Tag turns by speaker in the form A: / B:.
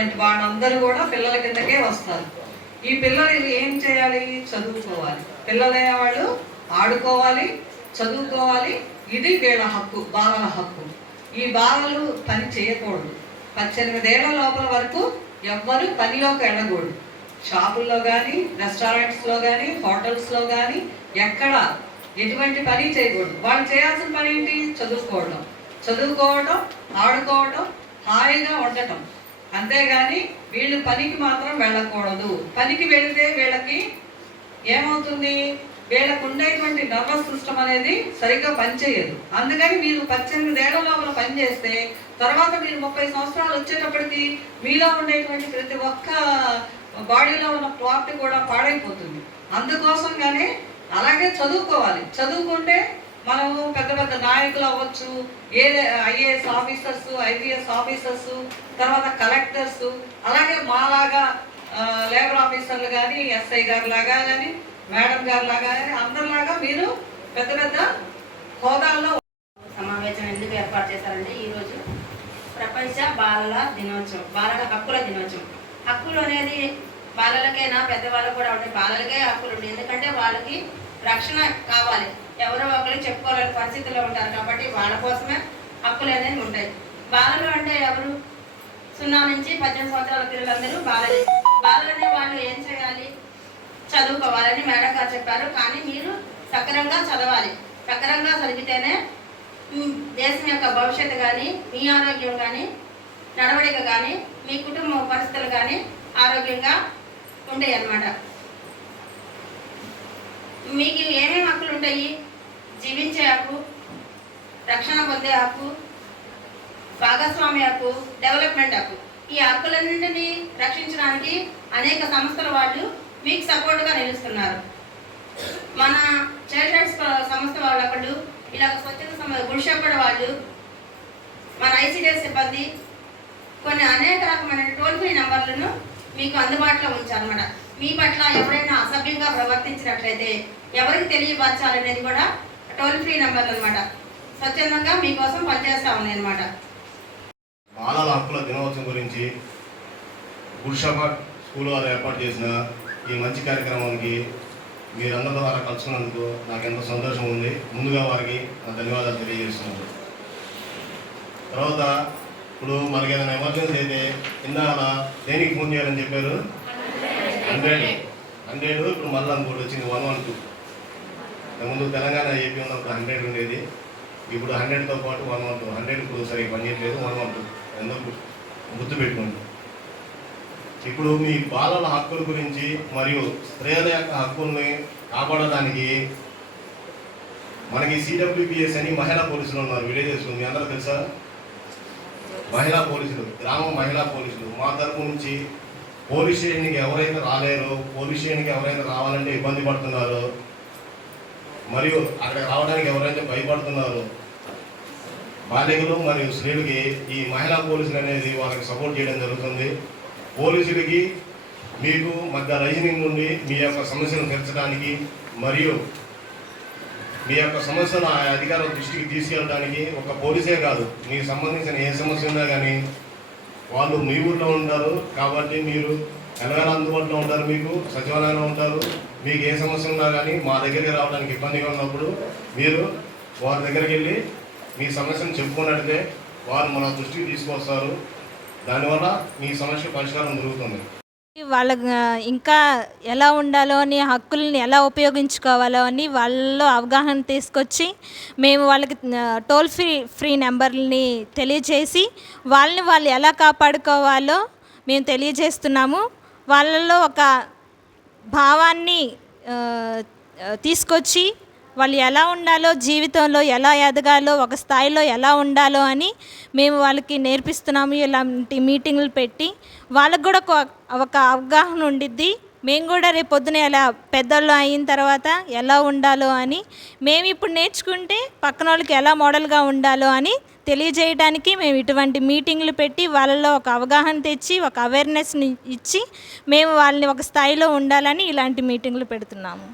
A: ఉన్నటువంటి వాళ్ళందరూ కూడా పిల్లల కిందకే వస్తారు. ఈ పిల్లలు ఏం చేయాలి? చదువుకోవాలి. పిల్లలైన వాళ్ళు ఆడుకోవాలి చదువుకోవాలి. ఇది వీళ్ళ హక్కు బాలల హక్కు. ఈ బాలలు పని చేయకూడదు. పద్దెనిమిదేళ్ళ లోపల వరకు ఎవ్వరు పనిలోకి వెళ్ళకూడదు. షాపుల్లో కానీ రెస్టారెంట్స్లో కానీ హోటల్స్లో కానీ ఎక్కడ ఎటువంటి పని చేయకూడదు. వాళ్ళు చేయాల్సిన పని ఏంటి? చదువుకోవడం చదువుకోవటం ఆడుకోవటం హాయిగా ఉండటం. అంతేగాని వీళ్ళు పనికి మాత్రం వెళ్ళకూడదు. పనికి వెళితే వీళ్ళకి ఏమవుతుంది? వీళ్ళకు ఉండేటువంటి నర్వస్ సిస్టమ్ అనేది సరిగ్గా పనిచేయదు. అందుకని మీరు పద్దెనిమిది ఏళ్ళ లోపల పనిచేస్తే తర్వాత మీరు ముప్పై సంవత్సరాలు వచ్చేటప్పటికి మీలో ఉండేటువంటి ప్రతి ఒక్క బాడీలో ఉన్న పార్ట్ కూడా పాడైపోతుంది. అందుకోసంగానే అలాగే చదువుకోవాలి. చదువుకుంటే మనము పెద్ద పెద్ద నాయకులు అవ్వచ్చు ఏ ఐఏఎస్ ఆఫీసర్స్ ఐపీఎస్ ఆఫీసర్స్ తర్వాత కలెక్టర్స్ అలాగే మాలాగా లేబర్ ఆఫీసర్లు కానీ ఎస్ఐ గారు లాగా కానీ మేడం గారు లాగా కానీ అందరిలాగా మీరు పెద్ద పెద్ద హోదాల్లో
B: సమావేశం ఎందుకు ఏర్పాటు చేశారంటే ఈరోజు ప్రపంచ బాలల దినోత్సవం బాలల హక్కుల దినోత్సవం. హక్కులు అనేది బాలలకైనా పెద్దవాళ్ళకు కూడా ఉంటాయి బాలలకే హక్కులు ఉంటాయి ఎందుకంటే వాళ్ళకి రక్షణ కావాలి. ఎవరో ఒకరు చెప్పుకోలేని పరిస్థితుల్లో ఉంటారు కాబట్టి వాళ్ళ కోసమే హక్కులు అనేవి ఉంటాయి. బాలలు అంటే ఎవరు? సున్నా నుంచి పద్దెనిమిది సంవత్సరాల పిల్లలందరూ బాలలే. బాలలు వాళ్ళు ఏం చేయాలి? చదువుకోవాలని మేడం గారు చెప్పారు. కానీ మీరు సక్రమంగా చదవాలి. సక్రంగా చదివితేనే దేశం యొక్క భవిష్యత్తు కానీ మీ ఆరోగ్యం కానీ నడవడిక కానీ మీ కుటుంబ పరిస్థితులు కానీ ఆరోగ్యంగా ఉంటాయి అన్నమాట మీకు ఏమేమి హక్కులు ఉంటాయి? జీవించే హక్కు రక్షణ పొందే హక్కు భాగస్వామి హక్కు డెవలప్మెంట్ హక్కు. ఈ హక్కులన్నింటినీ రక్షించడానికి అనేక సంస్థల వాళ్ళు మీకు సపోర్ట్గా నిలుస్తున్నారు. మన చైల్డ్ రైట్స్ సంస్థ వాళ్ళు ఒకళ్ళు ఇలా స్వచ్ఛత సంస్థ గుడిషప్పడ వాళ్ళు మన ఐసీడీఎస్ సిబ్బంది కొన్ని అనేక రకమైన టోల్ ఫ్రీ నెంబర్లను మీకు అందుబాటులో ఉంచారన్నమాట. మీ పట్ల ఎవరైనా అసభ్యంగా ప్రవర్తించినట్లయితే ఎవరికి తెలియపరచాలనేది కూడా టోల్ ఫ్రీ నంబర్లు అనమాట స్వచ్ఛందంగా మీకోసం పనిచేస్తా ఉంది అనమాట
C: బాలల హక్కుల దినోత్సవం గురించి గుడ్షాబాద్ స్కూల్ వారు ఏర్పాటు చేసిన ఈ మంచి కార్యక్రమానికి మీరందరి ద్వారా కలుసుకున్నందుకు నాకు ఎంతో సంతోషం ఉంది. ముందుగా వారికి నా ధన్యవాదాలు తెలియజేస్తున్నాను. తర్వాత ఇప్పుడు మనకి ఏదైనా ఎమర్జెన్సీ అయితే ఇందాక దేనికి ఫోన్ చేయాలని చెప్పారు? హండ్రెడ్. హండ్రెడ్. ఇప్పుడు మళ్ళీ అనుకోండి వచ్చింది వన్ వన్ టూ. ముందు తెలంగాణ ఏపీ ఉన్నప్పుడు హండ్రెడ్ ఉండేది. ఇప్పుడు హండ్రెడ్తో పాటు వన్ వన్ టూ హండ్రెడ్ ఇప్పుడు సరిగ్గా పనిచేయట్లేదు వన్ వన్ టూ ఎందుకు? గుర్తుపెట్టుకోండి ఇప్పుడు మీ బాలల హక్కుల గురించి మరియు స్త్రీల యొక్క హక్కుల్ని కాపాడడానికి మనకి సిడబ్ల్యూపిఎస్ అని మహిళా పోలీసులు ఉన్నారు విలేజెస్లో. మీ అందరూ తెలుసా? మహిళా పోలీసులు గ్రామ మహిళా పోలీసులు. మా తరపు నుంచి పోలీస్ స్టేషన్కి ఎవరైతే రాలేరో పోలీస్ స్టేషన్కి ఎవరైతే రావాలంటే ఇబ్బంది పడుతున్నారో మరియు అక్కడ రావడానికి ఎవరైతే భయపడుతున్నారో బాలికలు మరియు స్త్రీలకి ఈ మహిళా పోలీసులు అనేది వాళ్ళకి సపోర్ట్ చేయడం జరుగుతుంది. పోలీసులకి మీకు మధ్య రైజనింగ్ నుండి మీ యొక్క సమస్యను తీర్చడానికి మరియు మీ యొక్క సమస్యను ఆ అధికారుల దృష్టికి తీసుకెళ్ళడానికి ఒక పోలీసే కాదు. మీకు సంబంధించిన ఏ సమస్య ఉన్నా కానీ వాళ్ళు మీ ఊళ్ళో ఉంటారు కాబట్టి మీరు ఎలాగైనా అందుబాటులో ఉంటారు మీకు సచివాలయంలో ఉంటారు. మీకు ఏ సమస్య ఉన్నా కానీ మా దగ్గరికి రావడానికి ఇబ్బందిగా ఉన్నప్పుడు మీరు వారి దగ్గరికి వెళ్ళి మీ సమస్యను చెప్పుకున్నట్లయితే వారు మన దృష్టికి తీసుకొస్తారు. దానివల్ల మీ సమస్య పరిష్కారం జరుగుతుంది
D: వాళ్ళ ఇంకా ఎలా ఉండాలో అని హక్కుల్ని ఎలా ఉపయోగించుకోవాలో అని వాళ్ళలో అవగాహన తీసుకొచ్చి మేము వాళ్ళకి టోల్ ఫ్రీ ఫ్రీ నెంబర్ని తెలియజేసి వాళ్ళని వాళ్ళు ఎలా కాపాడుకోవాలో మేము తెలియజేస్తున్నాము. వాళ్ళలో ఒక భావాన్ని తీసుకొచ్చి వాళ్ళు ఎలా ఉండాలో జీవితంలో ఎలా ఎదగాలో ఒక స్థాయిలో ఎలా ఉండాలో అని మేము వాళ్ళకి నేర్పిస్తున్నాము. ఇలాంటి మీటింగ్లు పెట్టి వాళ్ళకు కూడా ఒక- ఒక అవగాహన ఉండిద్ది. మేము కూడా రేపు పొద్దున ఎలా పెద్దోళ్ళు అయిన తర్వాత ఎలా ఉండాలో అని మేము ఇప్పుడు నేర్చుకుంటే పక్కన వాళ్ళకి ఎలా మోడల్గా ఉండాలో అని తెలియజేయడానికి మేము ఇటువంటి మీటింగ్లు పెట్టి వాళ్ళలో ఒక అవగాహన తెచ్చి ఒక అవేర్నెస్ని ఇచ్చి మేము వాళ్ళని ఒక స్థాయిలో ఉండాలని ఇలాంటి మీటింగ్లు పెడుతున్నాము.